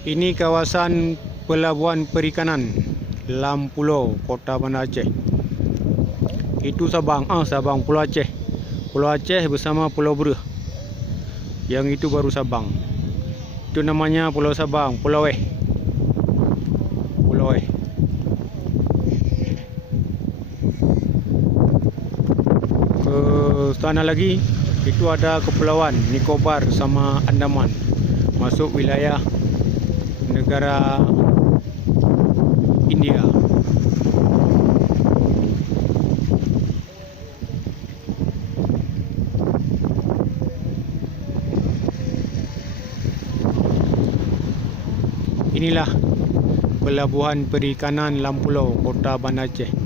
Ini kawasan pelabuhan perikanan Lampulo, Kota Banda Aceh. Itu Sabang, Sabang Pulau Aceh. Pulau Aceh bersama Pulau Bereh. Yang itu baru Sabang. Itu namanya Pulau Sabang, Pulau Pulau Ke sana lagi itu ada kepulauan Nicobar sama Andaman, masuk wilayah negara India. Inilah pelabuhan perikanan Lampulo, Kota Banda Aceh.